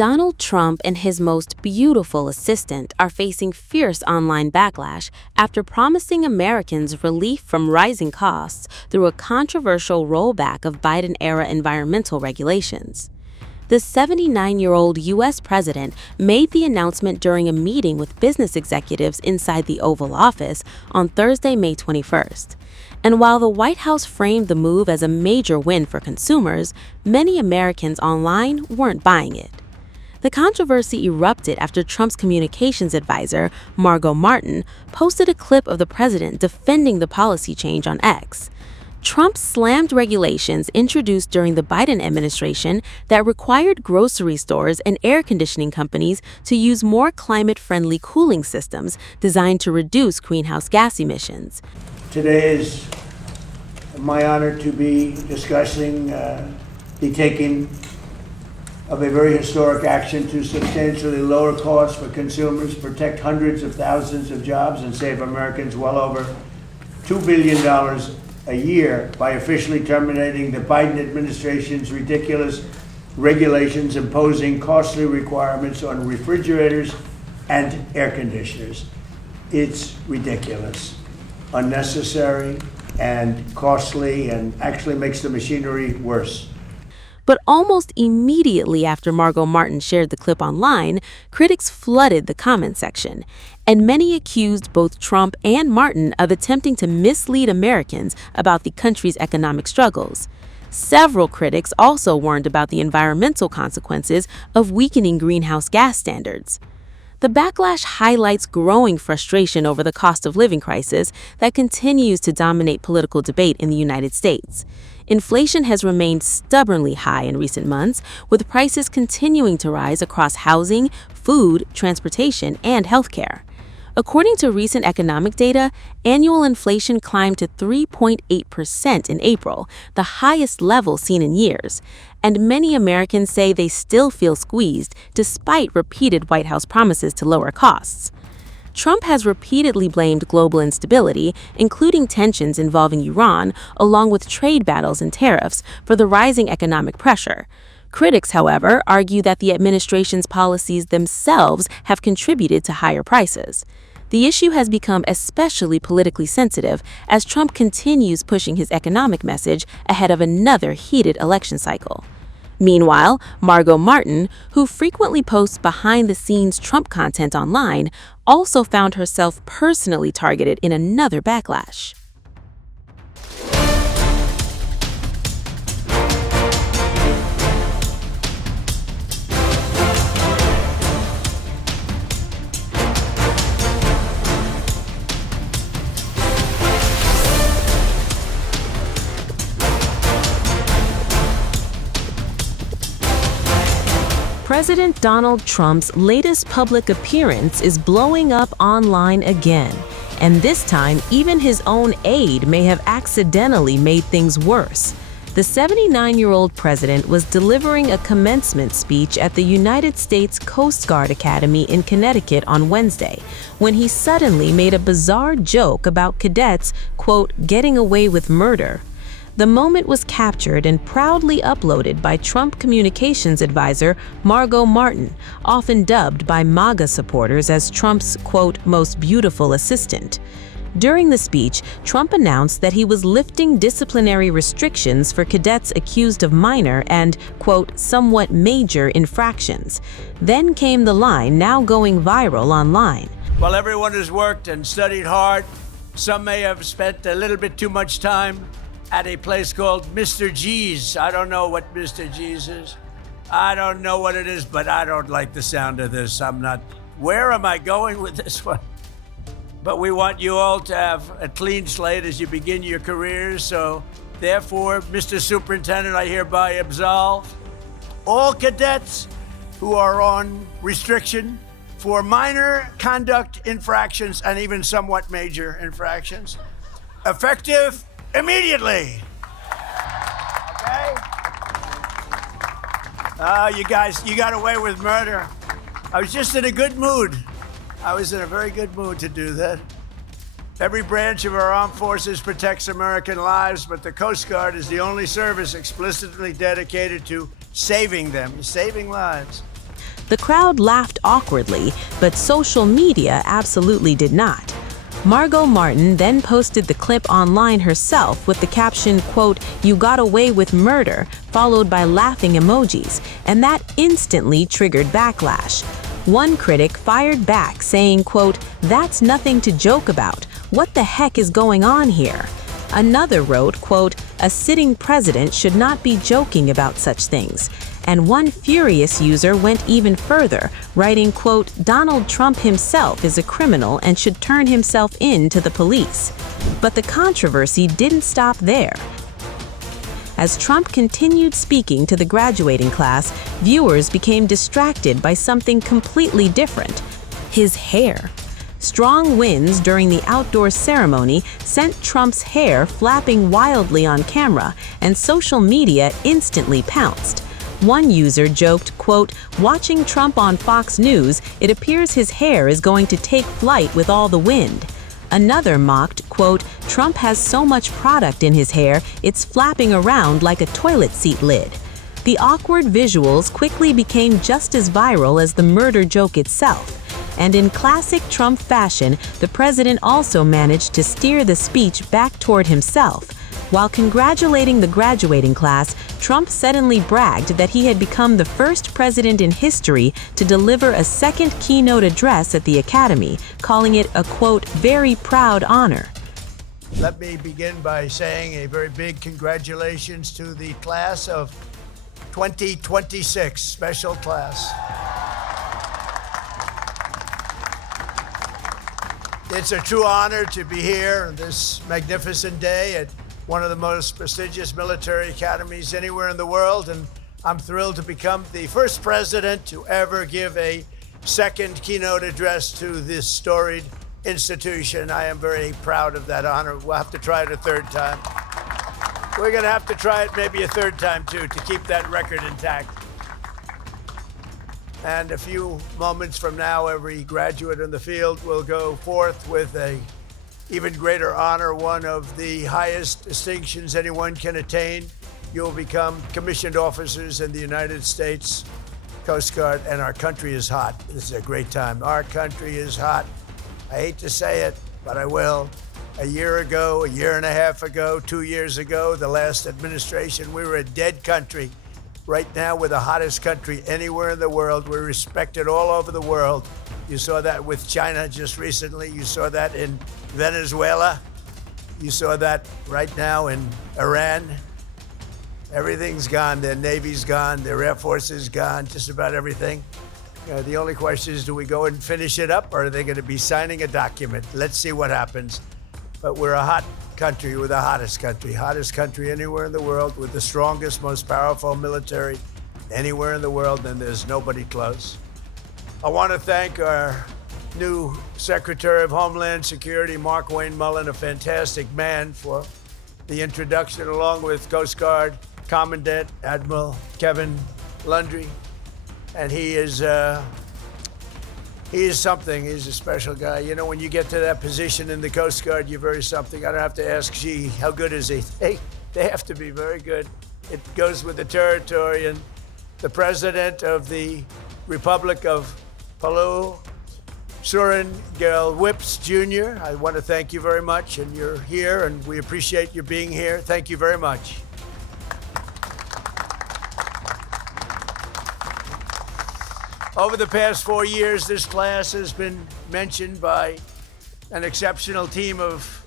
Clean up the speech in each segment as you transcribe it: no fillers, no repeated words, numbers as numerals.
Donald Trump and his most beautiful assistant are facing fierce online backlash after promising Americans relief from rising costs through a controversial rollback of Biden-era environmental regulations. The 79-year-old U.S. president made the announcement during a meeting with business executives inside the Oval Office on Thursday, May 21st. And while the White House framed the move as a major win for consumers, many Americans online weren't buying it. The controversy erupted after Trump's communications advisor, Margo Martin, posted a clip of the president defending the policy change on X. Trump slammed regulations introduced during the Biden administration that required grocery stores and air conditioning companies to use more climate-friendly cooling systems designed to reduce greenhouse gas emissions. Today is my honor to be discussing the taking of a very historic action to substantially lower costs for consumers, protect hundreds of thousands of jobs, and save Americans well over $2 billion a year by officially terminating the Biden administration's ridiculous regulations imposing costly requirements on refrigerators and air conditioners. It's ridiculous, unnecessary, and costly, and actually makes the machinery worse. But almost immediately after Margo Martin shared the clip online, critics flooded the comment section, and many accused both Trump and Martin of attempting to mislead Americans about the country's economic struggles. Several critics also warned about the environmental consequences of weakening greenhouse gas standards. The backlash highlights growing frustration over the cost of living crisis that continues to dominate political debate in the United States. Inflation has remained stubbornly high in recent months, with prices continuing to rise across housing, food, transportation, and healthcare. According to recent economic data, annual inflation climbed to 3.8% in April, the highest level seen in years, and many Americans say they still feel squeezed despite repeated White House promises to lower costs. Trump has repeatedly blamed global instability, including tensions involving Iran, along with trade battles and tariffs, for the rising economic pressure. Critics, however, argue that the administration's policies themselves have contributed to higher prices. The issue has become especially politically sensitive as Trump continues pushing his economic message ahead of another heated election cycle. Meanwhile, Margo Martin, who frequently posts behind-the-scenes Trump content online, also found herself personally targeted in another backlash. President Donald Trump's latest public appearance is blowing up online again, and this time even his own aide may have accidentally made things worse. The 79-year-old president was delivering a commencement speech at the United States Coast Guard Academy in Connecticut on Wednesday, when he suddenly made a bizarre joke about cadets, quote, getting away with murder. The moment was captured and proudly uploaded by Trump communications advisor Margo Martin, often dubbed by MAGA supporters as Trump's, quote, most beautiful assistant. During the speech, Trump announced that he was lifting disciplinary restrictions for cadets accused of minor and, quote, somewhat major infractions. Then came the line now going viral online. While everyone has worked and studied hard, some may have spent a little bit too much time at a place called Mr. G's. I don't know what Mr. G's is. I don't know what it is, but I don't like the sound of this. Where am I going with this one? But we want you all to have a clean slate as you begin your careers. So therefore, Mr. Superintendent, I hereby absolve all cadets who are on restriction for minor conduct infractions and even somewhat major infractions, effective immediately. Okay? You guys, you got away with murder. I was just in a good mood. I was in a very good mood to do that. Every branch of our armed forces protects American lives, but the Coast Guard is the only service explicitly dedicated to saving them, saving lives. The crowd laughed awkwardly, but social media absolutely did not. Margo Martin then posted the clip online herself with the caption, quote, "You got away with murder," followed by laughing emojis, and that instantly triggered backlash. One critic fired back saying, quote, "That's nothing to joke about. What the heck is going on here?" Another wrote, quote, "A sitting president should not be joking about such things." And one furious user went even further, writing, quote, "Donald Trump himself is a criminal and should turn himself in to the police." But the controversy didn't stop there. As Trump continued speaking to the graduating class, viewers became distracted by something completely different: his hair. Strong winds during the outdoor ceremony sent Trump's hair flapping wildly on camera, and social media instantly pounced. One user joked, quote, "Watching Trump on Fox News, it appears his hair is going to take flight with all the wind." Another mocked, quote, "Trump has so much product in his hair, it's flapping around like a toilet seat lid." The awkward visuals quickly became just as viral as the murder joke itself. And in classic Trump fashion, the president also managed to steer the speech back toward himself. While congratulating the graduating class, Trump suddenly bragged that he had become the first president in history to deliver a second keynote address at the Academy, calling it a, quote, "very proud honor." Let me begin by saying a very big congratulations to the class of 2026, special class. It's a true honor to be here on this magnificent day at one of the most prestigious military academies anywhere in the world, and I'm thrilled to become the first president to ever give a second keynote address to this storied institution. I am very proud of that honor. We'll have to try it a third time. We're going to have to try it maybe a third time, too, to keep that record intact. And a few moments from now, every graduate in the field will go forth with a even greater honor, one of the highest distinctions anyone can attain. You'll become commissioned officers in the United States Coast Guard, and our country is hot. This is a great time. Our country is hot. I hate to say it, but I will. A year ago, a year and a half ago, 2 years ago, the last administration, we were a dead country. Right now, we're the hottest country anywhere in the world. We're respected all over the world. You saw that with China just recently. You saw that in Venezuela. You saw that right now in Iran. Everything's gone. Their Navy's gone. Their Air Force is gone. Just about everything. The only question is, do we go and finish it up, or are they going to be signing a document? Let's see what happens. But we're a hot country. We're the hottest country anywhere in the world, with the strongest, most powerful military anywhere in the world, and there's nobody close. I want to thank our new Secretary of Homeland Security, Mark Wayne Mullen, a fantastic man, for the introduction, along with Coast Guard Commandant Admiral Kevin Lundry. And he is something. He's a special guy. You know, when you get to that position in the Coast Guard, you're very something. I don't have to ask, gee, how good is he? They have to be very good. It goes with the territory. And the president of the Republic of Palau, Surin Gel Whips Jr., I want to thank you very much. And you're here, and we appreciate you being here. Thank you very much. Over the past 4 years, this class has been mentioned by an exceptional team of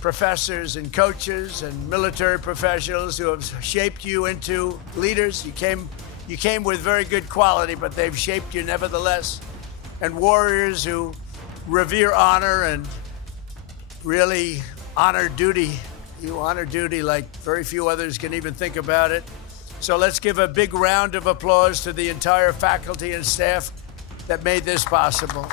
professors and coaches and military professionals who have shaped you into leaders. You came with very good quality, but they've shaped you nevertheless. And warriors who revere honor and really honor duty. You honor duty like very few others can even think about it. So let's give a big round of applause to the entire faculty and staff that made this possible.